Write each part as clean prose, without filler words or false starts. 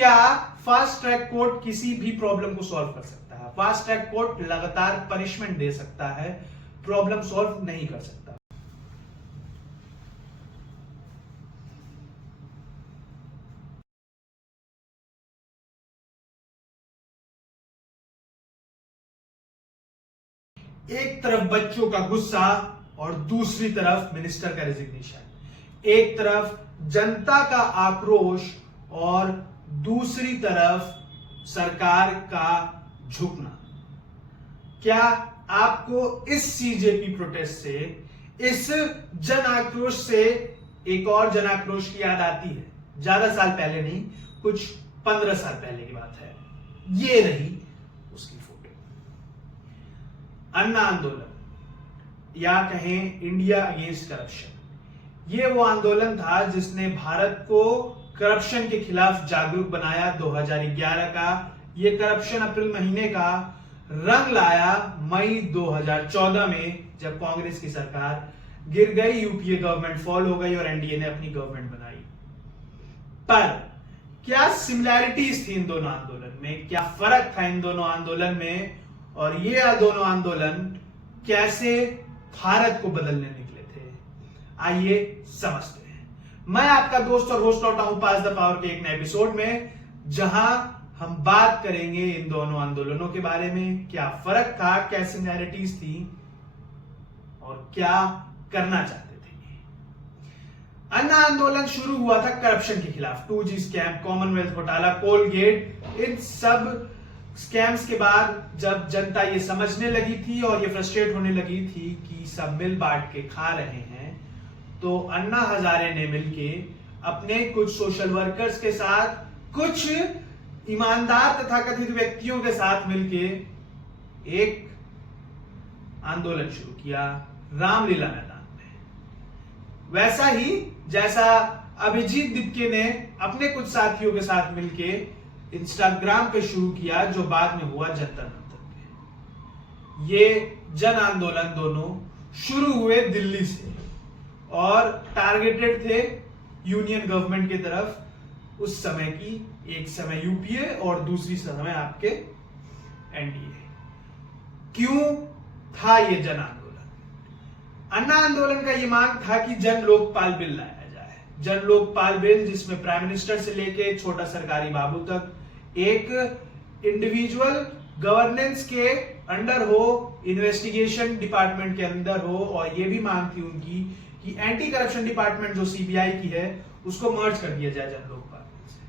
क्या fast track court किसी भी प्रॉब्लम को सॉल्व कर सकता है? फास्ट ट्रैक कोर्ट लगातार पनिशमेंट दे सकता है, प्रॉब्लम सॉल्व नहीं कर सकता। एक तरफ बच्चों का गुस्सा और दूसरी तरफ मिनिस्टर का रेजिग्नेशन, एक तरफ जनता का आक्रोश और दूसरी तरफ सरकार का झुकना। क्या आपको इस सीजेपी प्रोटेस्ट से, इस जन आक्रोश से एक और जन आक्रोश की याद आती है? ज्यादा साल पहले नहीं, कुछ 15 साल पहले की बात है। ये रही उसकी फोटो। अन्ना आंदोलन या कहें इंडिया अगेंस्ट करप्शन, ये वो आंदोलन था जिसने भारत को करप्शन के खिलाफ जागरूक बनाया। 2011 का ये करप्शन अप्रैल महीने का रंग लाया मई 2014 में, जब कांग्रेस की सरकार गिर गई, यूपीए गवर्नमेंट फॉल हो गई और एनडीए ने अपनी गवर्नमेंट बनाई। पर क्या सिमिलैरिटीज थी इन दोनों आंदोलन में? क्या फर्क था इन दोनों आंदोलन में? और ये दोनों आंदोलन कैसे भारत को बदलने निकले थे? आइए समझते हैं। मैं आपका दोस्त और होस्ट लौटा हूं पास द पावर के एक नए एपिसोड में, जहां हम बात करेंगे इन दोनों आंदोलनों के बारे में। क्या फर्क था, क्या सिमिलैरिटीज थी और क्या करना चाहते थे। अन्ना आंदोलन शुरू हुआ था करप्शन के खिलाफ। 2G स्कैम, कॉमनवेल्थ घोटाला, कोलगेट, इन सब स्कैम्स के बाद जब जनता ये समझने लगी थी और ये फ्रस्ट्रेट होने लगी थी कि सब मिल बांट के खा रहे हैं, तो अन्ना हजारे ने मिलके अपने कुछ सोशल वर्कर्स के साथ, कुछ ईमानदार तथा कथित व्यक्तियों के साथ मिलके एक आंदोलन शुरू किया रामलीला मैदान में। वैसा ही जैसा अभिजीत दिपके ने अपने कुछ साथियों के साथ मिलके इंस्टाग्राम पे शुरू किया, जो बाद में हुआ जंतर मंतर पे। ये जन आंदोलन दोनों शुरू हुए दिल्ली से और टारगेटेड थे यूनियन गवर्नमेंट की तरफ। उस समय की, एक समय यूपीए और दूसरी समय आपके एनडीए। क्यों था ये जन आंदोलन? अन्ना आंदोलन का ये मांग था कि जन लोकपाल बिल लाया जाए। जन लोकपाल बिल जिसमें प्राइम मिनिस्टर से लेके छोटा सरकारी बाबू तक एक इंडिविजुअल गवर्नेंस के अंडर हो, इन्वेस्टिगेशन डिपार्टमेंट के अंदर हो, और ये भी मांग थी उनकी कि एंटी करप्शन डिपार्टमेंट जो सीबीआई की है उसको मर्ज कर दिया जाए जन लोकपाल बिल से।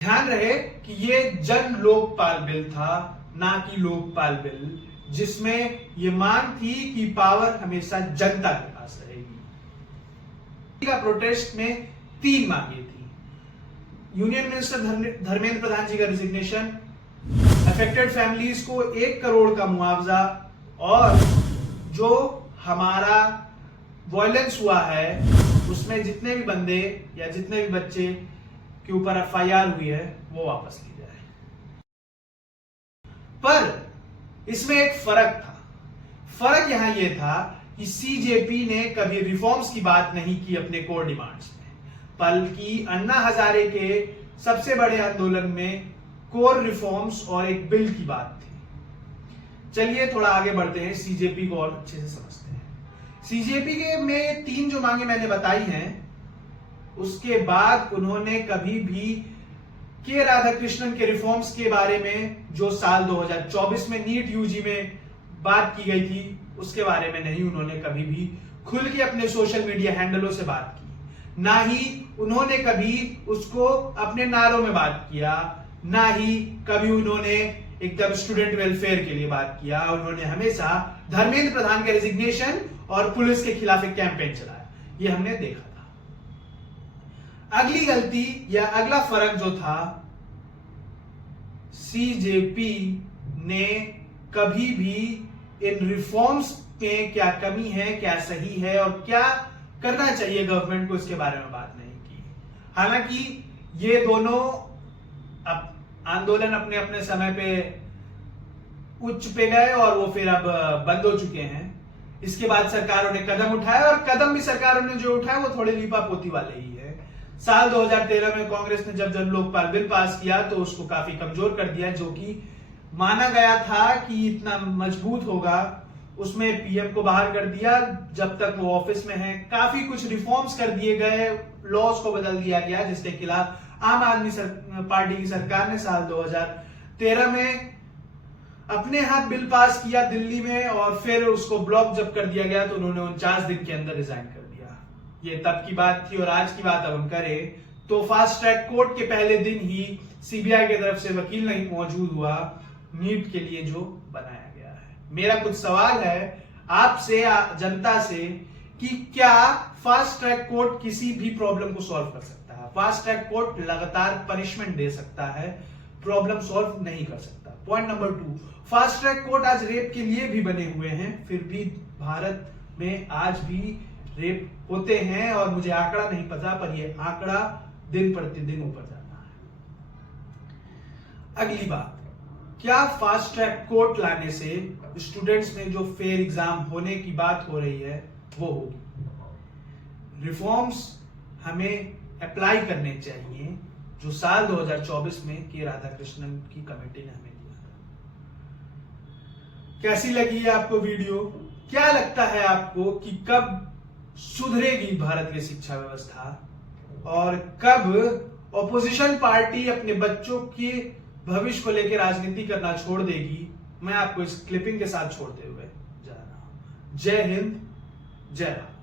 ध्यान रहे कि ये जन लोकपाल बिल था, ना कि लोकपाल बिल, जिसमें ये मांग थी कि पावर हमेशा जनता के पास रहेगी। का प्रोटेस्ट में 3 मांगे थी। यूनियन मिनिस्टर धर्मेंद्र प्रधान जी का रिजिग्नेशन, अफेक्टेड फैमिलीज को 1 करोड़ का मुआवजा, और जो हमारा वायलेंस हुआ है उसमें जितने भी बंदे या जितने भी बच्चे के ऊपर एफआईआर हुई है वो वापस ली जाए। पर इसमें एक फर्क था। फर्क यहां यह था कि सीजेपी ने कभी रिफॉर्म्स की बात नहीं की अपने कोर डिमांड्स में, बल्कि अन्ना हजारे के सबसे बड़े आंदोलन में कोर रिफॉर्म्स और एक बिल की बात थी। चलिए थोड़ा आगे बढ़ते हैं, सीजेपी को और अच्छे से समझते हैं। सीजेपी के में 3 जो मांगे मैंने बताई हैं, उसके बाद उन्होंने कभी भी के राधाकृष्णन के रिफॉर्म्स के बारे में, जो साल 2024 में नीट यूजी में बात की गई थी, उसके बारे में नहीं उन्होंने कभी भी खुल के अपने सोशल मीडिया हैंडलों से बात की। ना ही उन्होंने कभी उसको अपने नारों में बात किया, ना ही कभी उन्होंने एकदम स्टूडेंट वेलफेयर के लिए बात किया। उन्होंने हमेशा धर्मेंद्र प्रधान के रेजिग्नेशन और पुलिस के खिलाफ एक कैंपेन चलाया, ये हमने देखा था। अगली गलती या अगला फर्क जो था, सीजेपी ने कभी भी इन रिफॉर्म्स में क्या कमी है, क्या सही है और क्या करना चाहिए गवर्नमेंट को, इसके बारे में बात नहीं की। हालांकि ये दोनों आंदोलन अपने अपने समय पे उच्च पे गए और वो फिर अब बंद हो चुके हैं। इसके बाद सरकारों ने कदम उठाए, और कदम भी सरकारों ने जो उठाए वो थोड़े लीपा पोती वाले ही है। साल 2013 में कांग्रेस ने जब जन लोकपाल बिल पास किया तो उसको काफी कमजोर कर दिया, जो कि माना गया था कि इतना मजबूत होगा। उसमें पीएम को बाहर कर दिया जब तक वो ऑफिस में है। काफी कुछ रिफॉर्म्स कर दिए गए, लॉज को बदल दिया गया, जिसके खिलाफ आम आदमी पार्टी की सरकार ने साल 2013 में अपने हाथ बिल पास किया दिल्ली में, और फिर उसको ब्लॉक जब कर दिया गया तो उन्होंने 49 दिन के अंदर रिजाइन कर दिया। ये तब की बात थी। और आज की बात अब हम करें तो फास्ट ट्रैक कोर्ट के पहले दिन ही सीबीआई की तरफ से वकील नहीं मौजूद हुआ नीट के लिए जो बनाया गया है। मेरा कुछ सवाल है आपसे, जनता से, कि क्या फास्ट ट्रैक कोर्ट किसी भी प्रॉब्लम को सॉल्व कर सकता है? फास्ट ट्रैक कोर्ट लगातार पनिशमेंट दे सकता है, प्रॉब्लम सॉल्व नहीं कर सकता। Point number 2, fast track court आज रेप के लिए भी बने हुए हैं, फिर भी भारत में आज भी रेप होते हैं, और मुझे आंकड़ा नहीं पता पर यह आंकड़ा दिन प्रतिदिन ऊपर जाता है। अगली बात, क्या फास्ट ट्रैक कोर्ट लाने से स्टूडेंट्स में जो फेयर एग्जाम होने की बात हो रही है वो होगी? रिफॉर्म्स हमें अप्लाई करने चाहिए जो साल 2024 में के राधाकृष्णन की कमेटी ने हमें दिया था। कैसी लगी है आपको वीडियो? क्या लगता है आपको कि कब सुधरेगी भारत की शिक्षा व्यवस्था, और कब ऑपोजिशन पार्टी अपने बच्चों के भविष्य को लेकर राजनीति करना छोड़ देगी? मैं आपको इस क्लिपिंग के साथ छोड़ते हुए जा रहा हूं। जय हिंद, जय भारत।